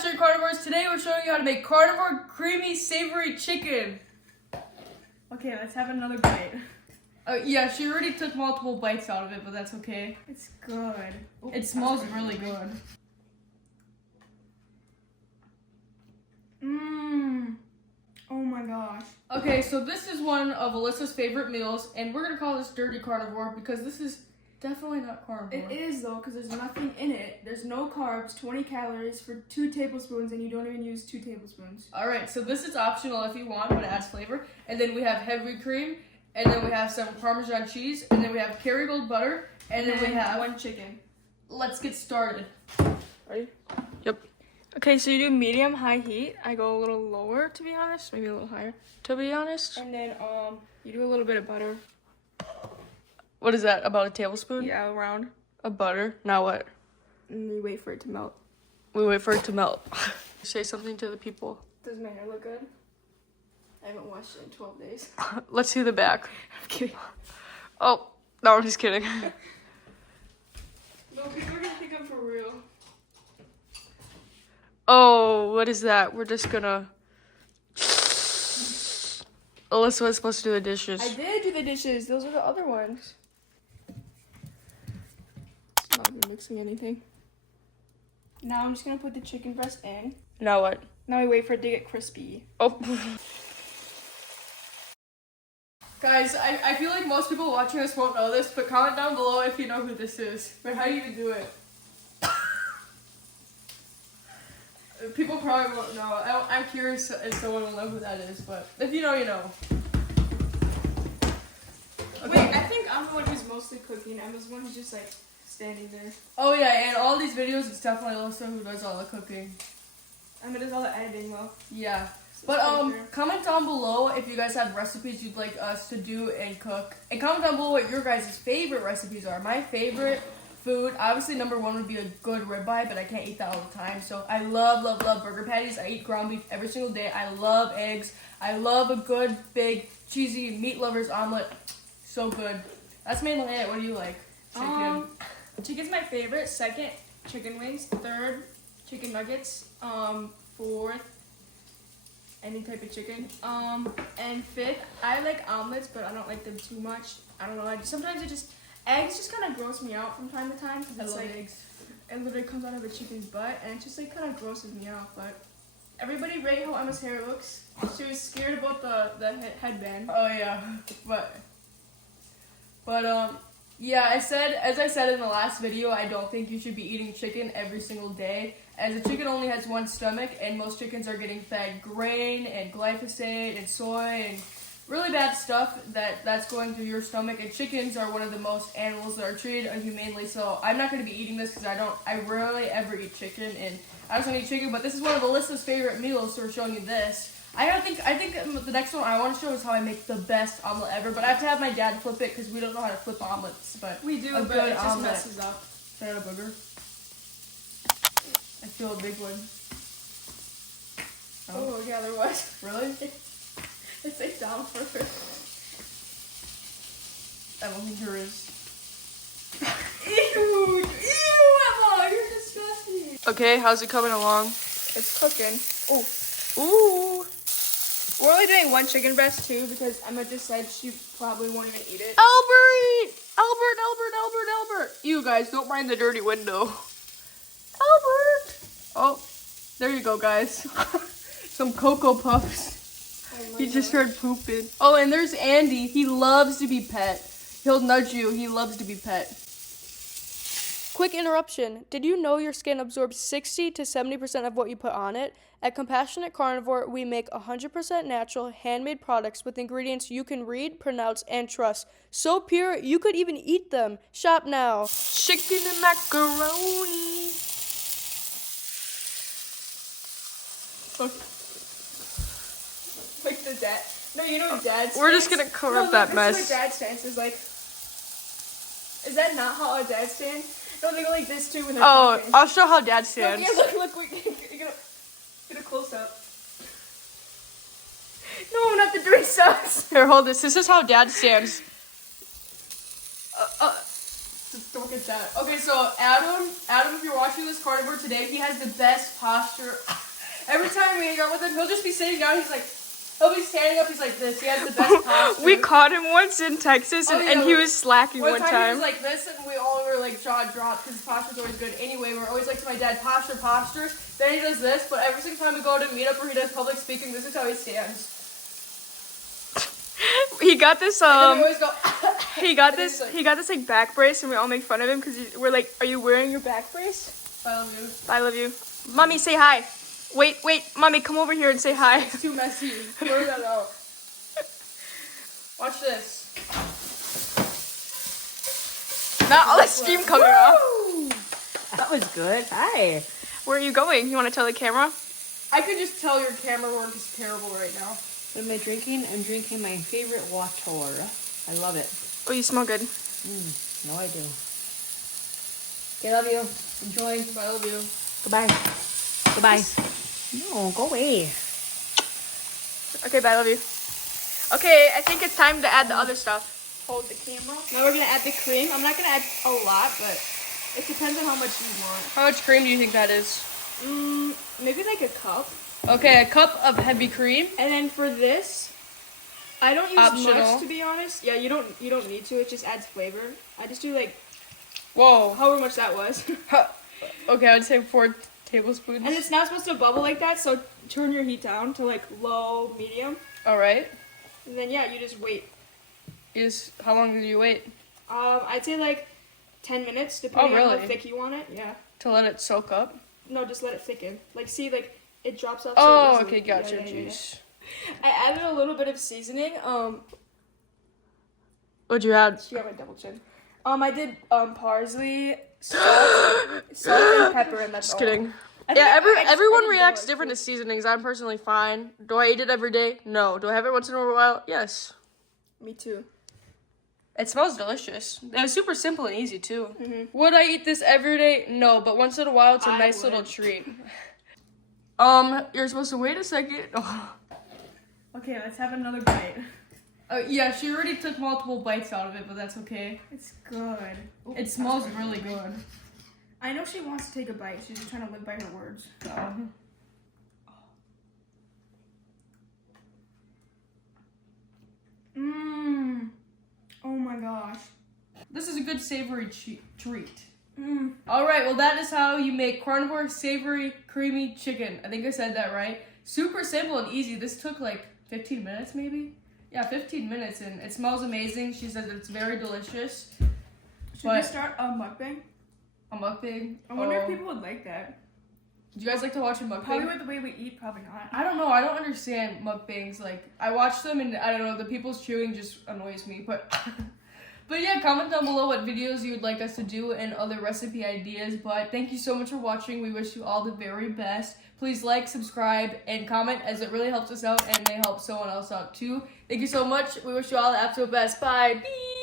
Carnivores. Today we're showing you how to make carnivore creamy savory chicken. Okay, let's have another bite. Yeah, she already took multiple bites out of it, but that's okay. It's good. Ooh, it smells really good. Mmm. Oh my gosh. Okay, so this is one of Alyssa's favorite meals, and we're gonna call this dirty carnivore because this is definitely not carnivore. It is though, because there's nothing in it. There's no carbs, 20 calories for 2 tablespoons, and you don't even use 2 tablespoons. Alright, so this is optional if you want, but it adds flavor. And then we have heavy cream, and then we have some Parmesan cheese, and then we have Kerrygold butter, and then we have 1 chicken. Let's get started. Ready? Yep. Okay, so you do medium high heat. I go a little lower, to be honest, maybe a little higher, to be honest. And then you do a little bit of butter. What is that? About a tablespoon? Yeah, around. Of butter. Now what? And we wait for it to melt. We wait for it to melt. Say something to the people. Does my hair look good? I haven't washed it in 12 days. Let's see the back. I'm kidding. Oh, no, I'm just kidding. No, people are gonna think I'm for real. Oh, what is that? We're just gonna... Alyssa was supposed to do the dishes. I did do the dishes. Those are the other ones. Not even mixing anything. Now I'm just gonna put the chicken breast in. Now what? Now we wait for it to get crispy. Oh. Guys, I feel like most people watching this won't know this, but comment down below if you know who this is. But how do you even do it? People probably won't know. I'm curious if someone will know who that is, but if you know, you know. Okay. Wait, I think I'm the one who's mostly cooking. Emma's the one who's just like standing there. Oh yeah, and all these videos, it's definitely Alyssa who does all the cooking. Emma does all the editing though. Yeah. So But fair. comment down below if you guys have recipes you'd like us to do and cook. And comment down below what your guys' favorite recipes are. My favorite food, obviously number 1 would be a good ribeye, but I can't eat that all the time. So I love burger patties. I eat ground beef every single day. I love eggs. I love a good, big, cheesy meat lover's omelet. So good. That's mainly it. What do you like? Chicken. Chicken's my favorite. 2nd, chicken wings. 3rd, chicken nuggets. 4th, any type of chicken. And 5th, I like omelets, but I don't like them too much. I don't know. Eggs just kind of gross me out from time to time because it's like eggs. It literally comes out of a chicken's butt, and it just like kind of grosses me out. But everybody rate how Emma's hair looks. She was scared about the headband. Oh yeah, but yeah, as I said in the last video, I don't think you should be eating chicken every single day, as a chicken only has 1 stomach, and most chickens are getting fed grain and glyphosate and soy and really bad stuff that's going through your stomach. And chickens are one of the most animals that are treated inhumanely. So I'm not going to be eating this because I rarely ever eat chicken, and I just want to eat chicken. But this is one of Alyssa's favorite meals, so we're showing you this. I think the next one I want to show is how I make the best omelet ever, but I have to have my dad flip it because we don't know how to flip omelets. But We do, a but good it just omelet. messes up. Is that a booger? I feel a big one. Oh yeah, there was. Really? It's like down further. I don't think there is. Ew, Emma, you're disgusting. Okay, how's it coming along? It's cooking. Oh, Ooh. we're only doing 1 chicken breast too because Emma just said she probably won't even eat it. Albert! Albert! You guys, don't mind the dirty window. Albert! Oh, there you go, guys. Some Cocoa Puffs. Oh He just heard pooping. Oh, and there's Andy. He loves to be pet. He'll nudge you. He loves to be pet. Quick interruption. Did you know your skin absorbs 60 to 70% of what you put on it? At Compassionate Carnivore, we make 100% natural, handmade products with ingredients you can read, pronounce, and trust. So pure, you could even eat them. Shop now. Chicken and macaroni. Like the dad. No, you know what dad's We're just gonna cover up that mess. This is what dad stands is like. Is that not how a dad stands? No, they go like this too when they're talking. I'll show how Dad stands. Look, get a close up. No, not the dirty sauce. Here, hold this. This is how Dad stands. Just don't look at that. Okay, so Adam, if you're watching this Carnivore today, he has the best posture. Every time we hang out with him, he'll just be sitting down. He'll be standing up. He's like this. He has the best posture. We caught him once in Texas, and he was slacking one time. He was like this, and we all were like jaw dropped because his posture's always good. Anyway, we're always like to my dad, posture. Then he does this, but every single time we go to meet up or he does public speaking, this is how he stands. He got this And then we always go. he got this like back brace, and we all make fun of him because we're like, "Are you wearing your back brace?" I love you. I love you, mommy. Say hi. Wait, mommy, come over here and say hi. It's too messy. Throw that out. Watch this. Not all the steam coming off. That was good. Hi. Where are you going? You want to tell the camera? I could just tell your camera work is terrible right now. What am I drinking? I'm drinking my favorite water. I love it. Oh, you smell good. No, I do. Okay, love you. Enjoy. I love you. Goodbye. Goodbye. No, go away. Okay, bye. I love you. Okay, I think it's time to add the other stuff. Hold the camera. Now we're gonna add the cream. I'm not gonna add a lot, but it depends on how much you want. How much cream do you think that is? Maybe like a cup. Okay, a cup of heavy cream. And then for this, I don't use Optional. much, to be honest. Yeah, you don't need to. It just adds flavor. I just do like Whoa. however much that was. Okay, I'd say 4 tablespoons. And it's not supposed to bubble like that, so turn your heat down to like low, medium. All right. And then yeah, you just wait. How long do you wait? I'd say like 10 minutes, depending on really? how thick you want it. Yeah. To let it soak up? No, just let it thicken. Like, see, like it drops off. Oh, so easily. okay, gotcha. Yeah. Juice. I added a little bit of seasoning. What'd you add? She got my double chin. I did parsley, salt, and pepper, and that's Just all. kidding. I think Everyone didn't reacts go, different to seasonings. I'm personally fine. Do I eat it every day? No. Do I have it once in a while? Yes. Me too. It smells delicious. It was super simple and easy too. Mm-hmm. Would I eat this every day? No, but once in a while it's a I nice would. little treat. You're supposed to wait a second. Oh. Okay, let's have another bite. Yeah, she already took multiple bites out of it, but that's okay. It's good. It smells really good. I know she wants to take a bite. She's just trying to live by her words. Oh my gosh. This is a good savory treat. All right, well that is how you make Carnivore savory creamy chicken. I think I said that right. Super simple and easy. This took like 15 minutes maybe. Yeah, 15 minutes, and it smells amazing. She says it's very delicious. Should we start a mukbang? A mukbang? I wonder if people would like that. Do you guys like to watch a mukbang? Probably with the way we eat, probably not. I don't know. I don't understand mukbangs. Like, I watch them and I don't know, the people's chewing just annoys me. But but yeah, comment down below what videos you would like us to do and other recipe ideas. But thank you so much for watching. We wish you all the very best. Please like, subscribe, and comment as it really helps us out and may help someone else out too. Thank you so much. We wish you all the absolute best. Bye. Bye.